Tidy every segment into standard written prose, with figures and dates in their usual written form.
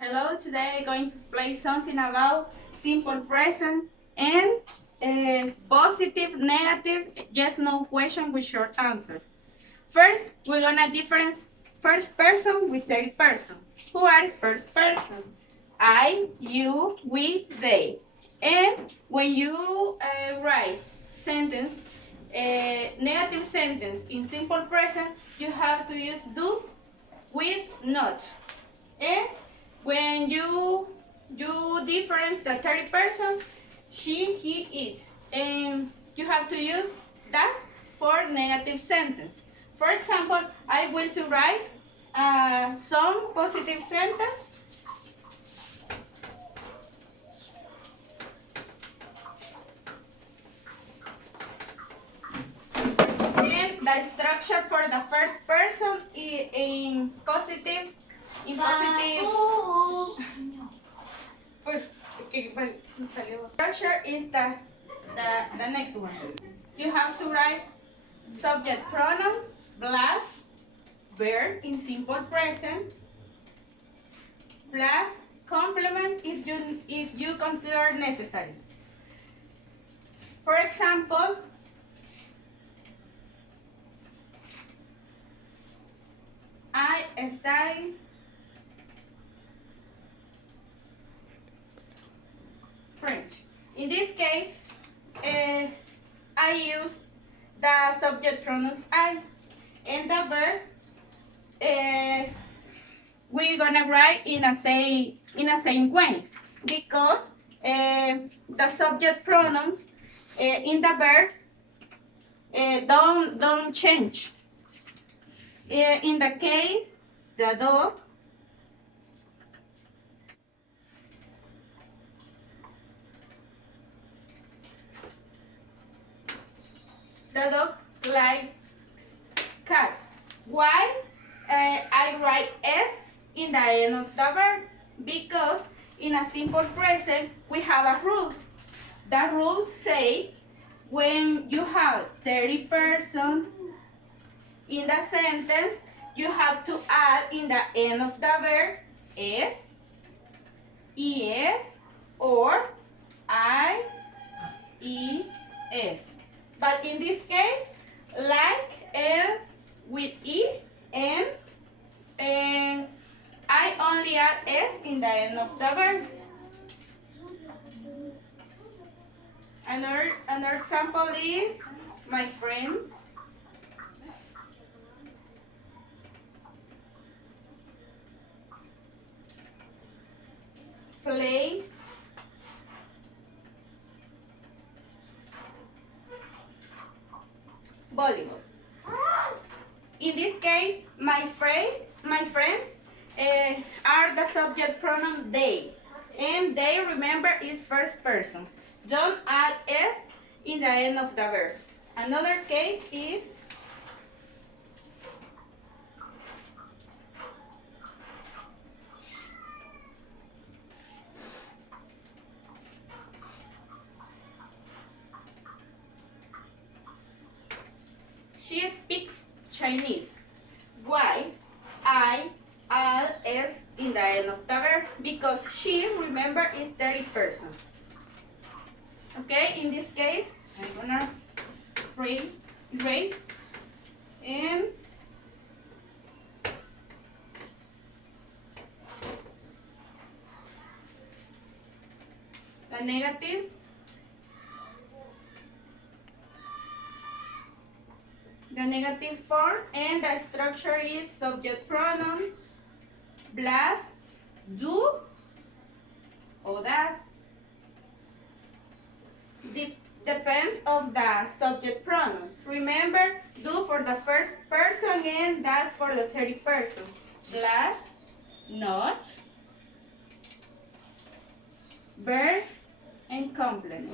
Hello, today I'm going to explain something about simple present and positive, negative, yes, no question with short answer. First, we're gonna difference first person with third person. Who are first person? I, you, we, they. And when you write sentence, negative sentence in simple present, you have to use do with not. And when you difference the third person, she, he, it, and you have to use that for negative sentence. For example, I will to write some positive sentence. And the structure for the first person in positive, okay, but structure is the next one. You have to write subject pronoun plus verb in simple present plus complement if you consider necessary. For example, I study French. In this case, I use the subject pronouns I and the verb. We're gonna write in a same way because the subject pronouns in the verb don't change. In the case, the dog likes cats. Why I write S in the end of the verb? Because in a simple present we have a rule. The rule say when you have 30 person in the sentence, you have to add in the end of the verb S, ES, or I, E, S. But in this case, like L with E and I only add S in the end of the verb. Another example is my friends play volleyball. In this case, my friends are the subject pronoun they. And they, remember, is first person. Don't add S in the end of the verb. Another case is she speaks Chinese. Why? I add S in the end of the verb because she, remember, is third person. Okay, in this case, I'm gonna erase and the negative form, and the structure is subject pronouns plus do or does. Depends of the subject pronouns. Remember, do for the first person and does for the third person. Plus, not, verb, and complement.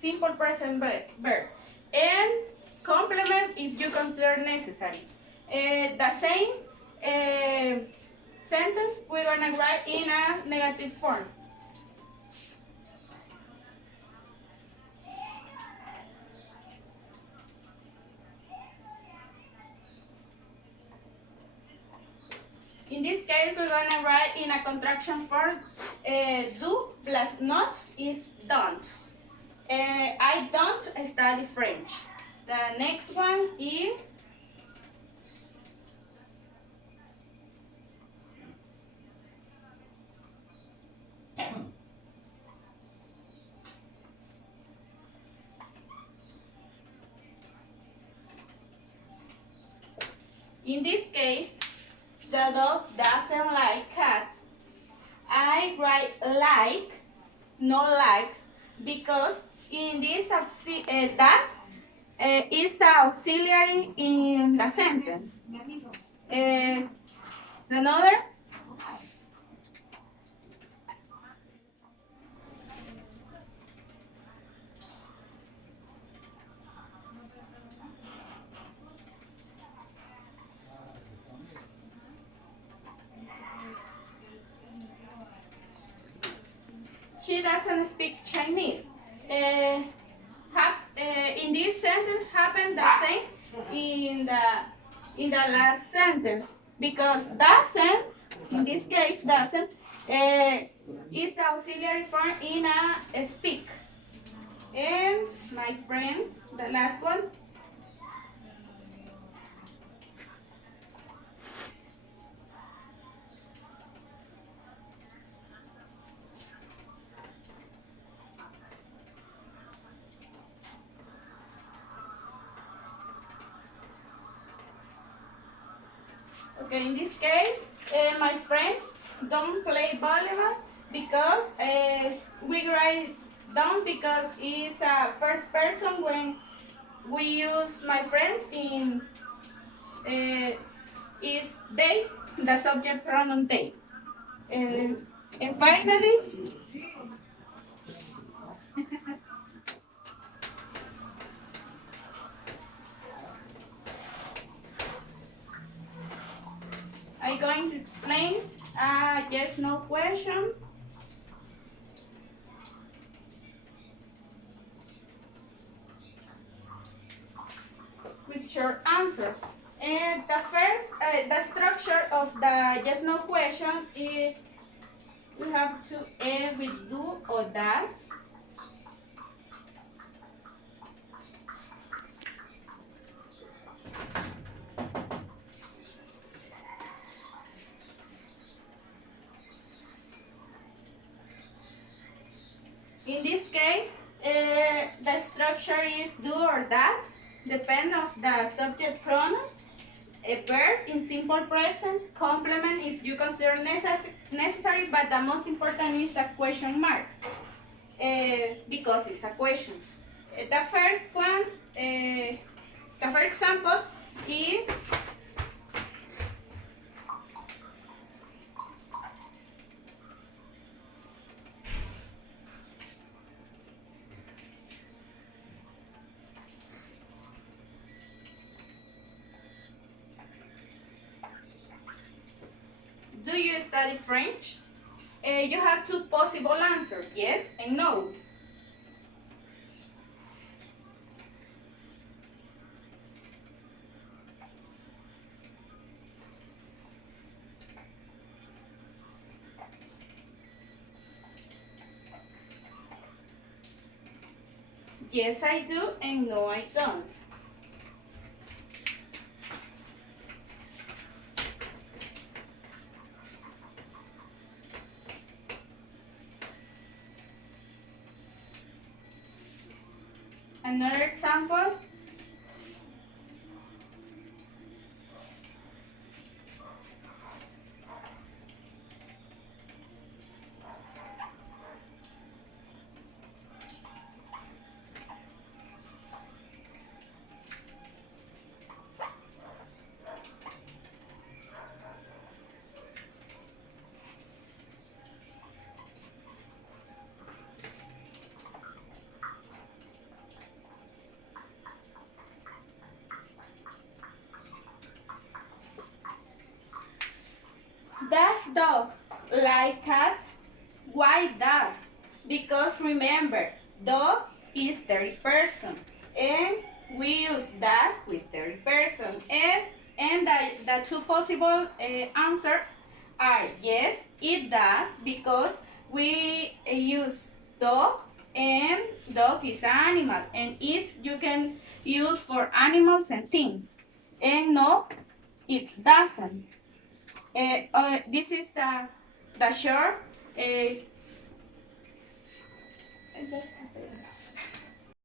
Simple present verb. And complement if you consider necessary. The same sentence we're gonna write in a negative form. In this case, case, we're gonna write in a contraction form, do plus not is don't. I don't study French. The next one is in this case, the dog doesn't like cats. I write like, not likes, because in this that is the auxiliary in the sentence. Another, she doesn't speak Chinese. In this sentence happened the same in the last sentence, because doesn't, in this case doesn't, is the auxiliary form in a speak. And my friends, the last one. Okay, in this case, my friends don't play volleyball because we write don't because it's a first person when we use my friends in is they, the subject pronoun they. And finally, I'm going to explain yes, no question. With short answers. And the first, the structure of the yes, no question is we have to end with do or does. In this case, the structure is do or does, depend of the subject pronouns, a verb in simple present, complement if you consider necessary, but the most important is the question mark, because it's a question. The first one, the first example is do you study French? You have two possible answers, yes and no. Yes, I do, and no, I don't. Another example. Does dog like cats? Why does? Because remember, dog is third person, and we use does with third person. And the two possible answers are. Yes, it does, because we use dog, and dog is an animal, and it you can use for animals and things. And no, it doesn't. This is the short.